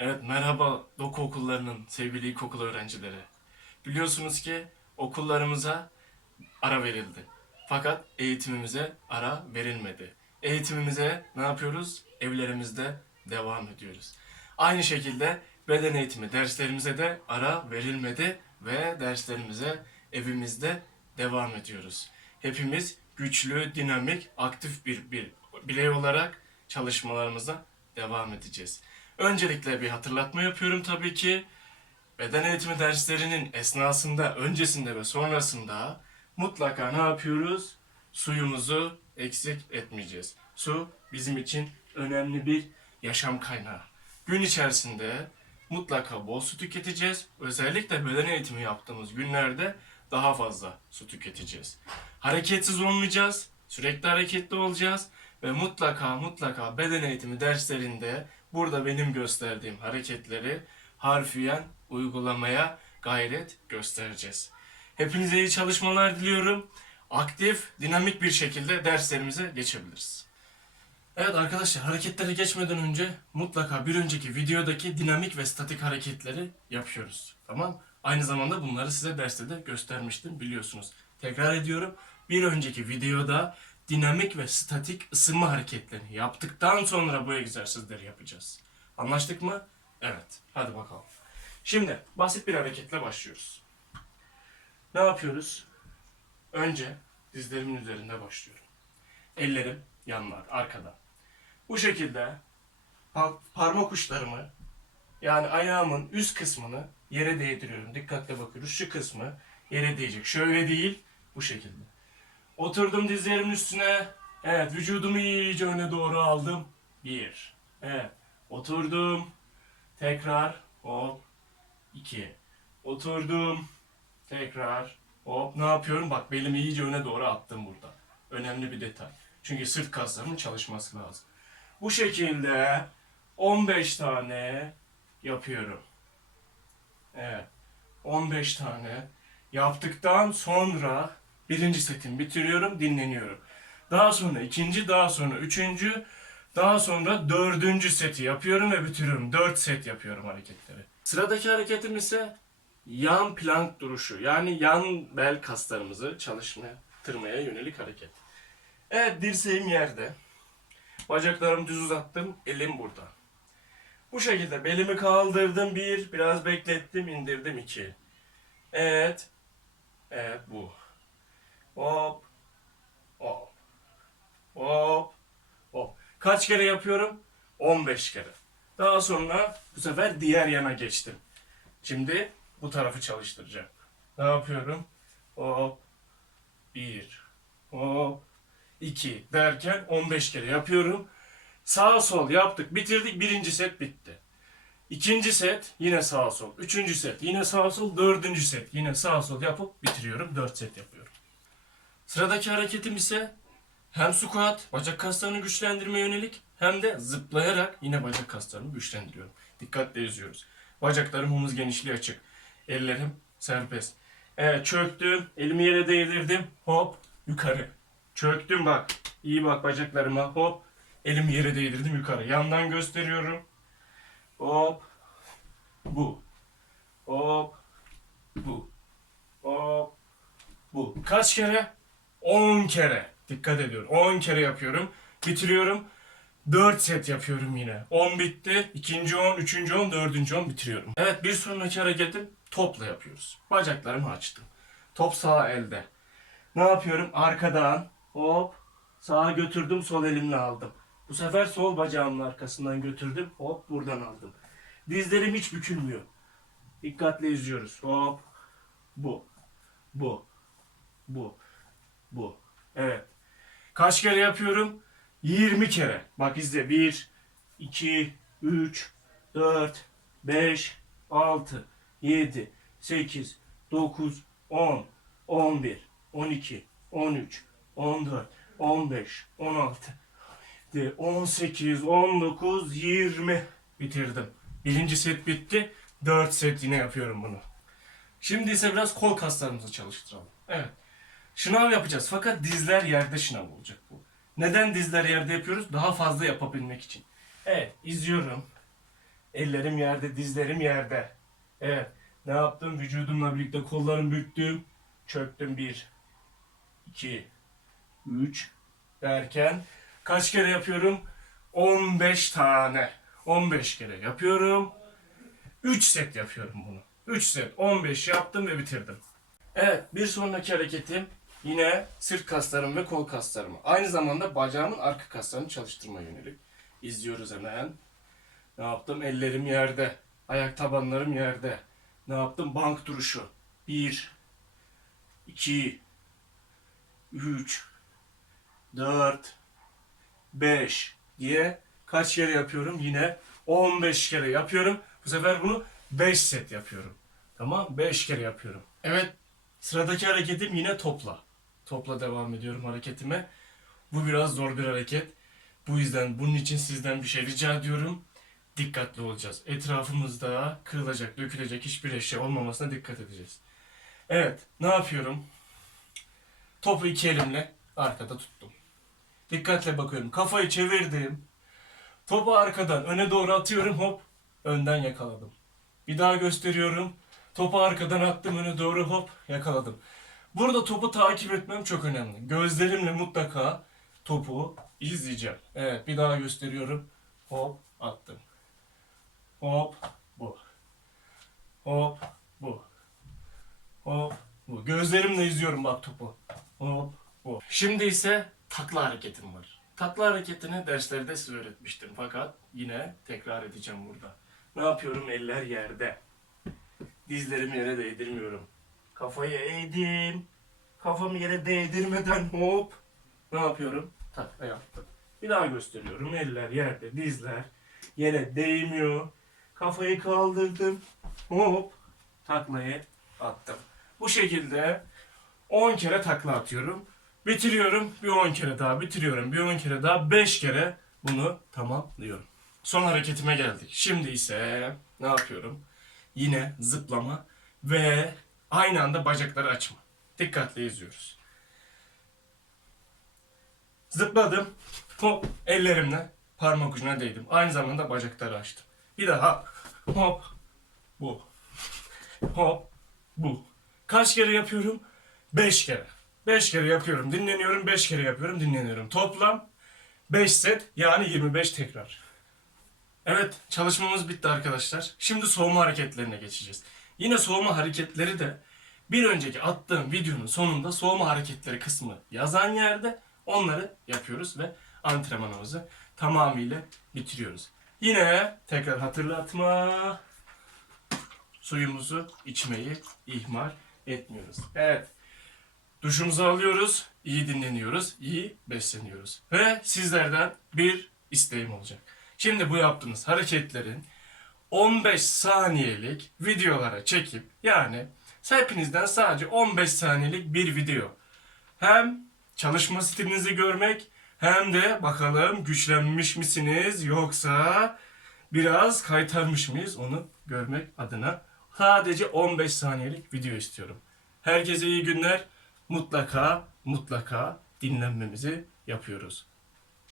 Evet, merhaba Doku okullarının sevgili ilkokul öğrencileri. Biliyorsunuz ki okullarımıza ara verildi. Fakat eğitimimize ara verilmedi. Eğitimimize ne yapıyoruz? Evlerimizde devam ediyoruz. Aynı şekilde beden eğitimi derslerimize de ara verilmedi ve derslerimize evimizde devam ediyoruz. Hepimiz güçlü, dinamik, aktif bir, bir birey olarak çalışmalarımıza devam edeceğiz. Öncelikle bir hatırlatma yapıyorum tabii ki. Beden eğitimi derslerinin esnasında, öncesinde ve sonrasında mutlaka ne yapıyoruz? Suyumuzu eksik etmeyeceğiz. Su bizim için önemli bir yaşam kaynağı. Gün içerisinde mutlaka bol su tüketeceğiz. Özellikle beden eğitimi yaptığımız günlerde daha fazla su tüketeceğiz. Hareketsiz olmayacağız. Sürekli hareketli olacağız ve mutlaka mutlaka beden eğitimi derslerinde burada benim gösterdiğim hareketleri harfiyen uygulamaya gayret göstereceğiz. Hepinize iyi çalışmalar diliyorum. Aktif, dinamik bir şekilde derslerimize geçebiliriz. Evet arkadaşlar hareketlere geçmeden önce mutlaka bir önceki videodaki dinamik ve statik hareketleri yapıyoruz. Tamam? Aynı zamanda bunları size derste de göstermiştim biliyorsunuz. Tekrar ediyorum. Bir önceki videoda dinamik ve statik ısınma hareketlerini yaptıktan sonra bu egzersizleri yapacağız. Anlaştık mı? Evet. Hadi bakalım. Şimdi basit bir hareketle başlıyoruz. Ne yapıyoruz? Önce dizlerimin üzerinde başlıyorum. Ellerim yanlar, arkada. Bu şekilde pa- parmak uçlarımı yani ayağımın üst kısmını yere değdiriyorum. Dikkatle bakıyoruz. Şu kısmı yere değecek. Şöyle değil, bu şekilde. Oturdum dizlerimin üstüne. Evet, vücudumu iyice öne doğru aldım. Bir. Evet. Oturdum. Tekrar. Hop. İki. Oturdum. Tekrar. Hop. Ne yapıyorum? Bak belimi iyice öne doğru attım burada. Önemli bir detay. Çünkü sırt kaslarının çalışması lazım. Bu şekilde 15 tane yapıyorum. Evet. 15 tane yaptıktan sonra birinci setimi bitiriyorum, dinleniyorum. Daha sonra ikinci, daha sonra üçüncü, daha sonra dördüncü seti yapıyorum ve bitiriyorum. Dört set yapıyorum hareketleri. Sıradaki hareketim ise yan plank duruşu. Yani yan bel kaslarımızı çalışmaya, tırmaya yönelik hareket. Evet dirseğim yerde. Bacaklarımı düz uzattım, elim burada. Bu şekilde belimi kaldırdım bir, biraz beklettim, indirdim iki. Evet. Evet bu. Hop. Hop. Hop. Hop. Kaç kere yapıyorum? 15 kere. Daha sonra bu sefer diğer yana geçtim. Şimdi bu tarafı çalıştıracağım. Ne yapıyorum? Hop. Bir. Hop. 2 derken 15 kere yapıyorum. Sağ sol yaptık, bitirdik. Birinci set bitti. İkinci set yine sağ sol. Üçüncü set yine sağ sol. Dördüncü set yine sağ sol yapıp bitiriyorum. Dört set yapıyorum. Sıradaki hareketim ise hem squat, bacak kaslarını güçlendirmeye yönelik hem de zıplayarak yine bacak kaslarımı güçlendiriyorum. Dikkatle yüzüyoruz. Bacaklarım omuz genişliği açık. Ellerim serbest. Evet çöktüm. Elimi yere değdirdim. Hop yukarı. Çöktüm bak. İyi bak bacaklarıma. Hop. Elimi yere değdirdim yukarı. Yandan gösteriyorum. Hop. Bu. Hop. Bu. Hop. Bu. Kaç kere? 10 kere. Dikkat ediyorum. 10 kere yapıyorum. Bitiriyorum. 4 set yapıyorum yine. 10 bitti. İkinci 10, üçüncü 10, dördüncü 10 bitiriyorum. Evet bir sonraki hareketim topla yapıyoruz. Bacaklarımı açtım. Top sağ elde. Ne yapıyorum? Arkadan hop sağa götürdüm sol elimle aldım. Bu sefer sol bacağımın arkasından götürdüm. Hop buradan aldım. Dizlerim hiç bükülmüyor. Dikkatle izliyoruz. Hop. Bu. Bu. Bu. Bu. Evet. Kaç kere yapıyorum? 20 kere. Bak izle. 1, 2, 3, 4, 5, 6, 7, 8, 9, 10, 11, 12, 13, 14, 15, 16, 18, 19, 20 bitirdim. Birinci set bitti. 4 set yine yapıyorum bunu. Şimdi ise biraz kol kaslarımızı çalıştıralım. Şınav yapacağız fakat dizler yerde şınav olacak bu. Neden dizler yerde yapıyoruz? Daha fazla yapabilmek için. Evet, izliyorum. Ellerim yerde, dizlerim yerde. Evet. Ne yaptım? Vücudumla birlikte kollarımı büktüm. Çöktüm. Bir, iki, üç derken kaç kere yapıyorum? 15 tane. 15 kere yapıyorum. 3 set yapıyorum bunu. 3 set. 15 yaptım ve bitirdim. Evet, bir sonraki hareketim yine sırt kaslarım ve kol kaslarımı. Aynı zamanda bacağımın arka kaslarını çalıştırma yönelik. İzliyoruz hemen. Ne yaptım? Ellerim yerde. Ayak tabanlarım yerde. Ne yaptım? Bank duruşu. 1 2 3 4 5 diye kaç kere yapıyorum? Yine 15 kere yapıyorum. Bu sefer bunu 5 set yapıyorum. Tamam? 5 kere yapıyorum. Evet. Sıradaki hareketim yine topla. Topla devam ediyorum hareketime. Bu biraz zor bir hareket. Bu yüzden bunun için sizden bir şey rica ediyorum. Dikkatli olacağız. Etrafımızda kırılacak, dökülecek hiçbir eşya olmamasına dikkat edeceğiz. Evet, ne yapıyorum? Topu iki elimle arkada tuttum. Dikkatle bakıyorum. Kafayı çevirdim. Topu arkadan öne doğru atıyorum hop. Önden yakaladım. Bir daha gösteriyorum. Topu arkadan attım öne doğru hop yakaladım. Burada topu takip etmem çok önemli. Gözlerimle mutlaka topu izleyeceğim. Evet bir daha gösteriyorum. Hop attım. Hop bu. Hop bu. Hop bu. Gözlerimle izliyorum bak topu. Hop bu. Şimdi ise takla hareketim var. Takla hareketini derslerde size öğretmiştim fakat yine tekrar edeceğim burada. Ne yapıyorum? Eller yerde. Dizlerimi yere değdirmiyorum. Kafayı eğdim. Kafamı yere değdirmeden hop. Ne yapıyorum? Takla yaptım. Bir daha gösteriyorum. Eller yerde, dizler yere değmiyor. Kafayı kaldırdım. Hop. Taklayı attım. Bu şekilde 10 kere takla atıyorum. Bitiriyorum. Bir 10 kere daha bitiriyorum. Bir 10 kere daha 5 kere bunu tamamlıyorum. Son hareketime geldik. Şimdi ise ne yapıyorum? Yine zıplama ve aynı anda bacakları açma. Dikkatli izliyoruz. Zıpladım. Hop ellerimle parmak ucuna değdim. Aynı zamanda bacakları açtım. Bir daha hop bu. Hop bu. Kaç kere yapıyorum? 5 kere. 5 kere yapıyorum, dinleniyorum, 5 kere yapıyorum, dinleniyorum. Toplam 5 set yani 25 tekrar. Evet, çalışmamız bitti arkadaşlar. Şimdi soğuma hareketlerine geçeceğiz. Yine soğuma hareketleri de bir önceki attığım videonun sonunda soğuma hareketleri kısmı yazan yerde onları yapıyoruz ve antrenmanımızı tamamıyla bitiriyoruz. Yine tekrar hatırlatma suyumuzu içmeyi ihmal etmiyoruz. Evet. Duşumuzu alıyoruz, iyi dinleniyoruz, iyi besleniyoruz. Ve sizlerden bir isteğim olacak. Şimdi bu yaptığınız hareketlerin 15 saniyelik videolara çekip yani hepinizden sadece 15 saniyelik bir video. Hem çalışma stilinizi görmek hem de bakalım güçlenmiş misiniz yoksa biraz kaytarmış mıyız onu görmek adına sadece 15 saniyelik video istiyorum. Herkese iyi günler. Mutlaka mutlaka dinlenmemizi yapıyoruz.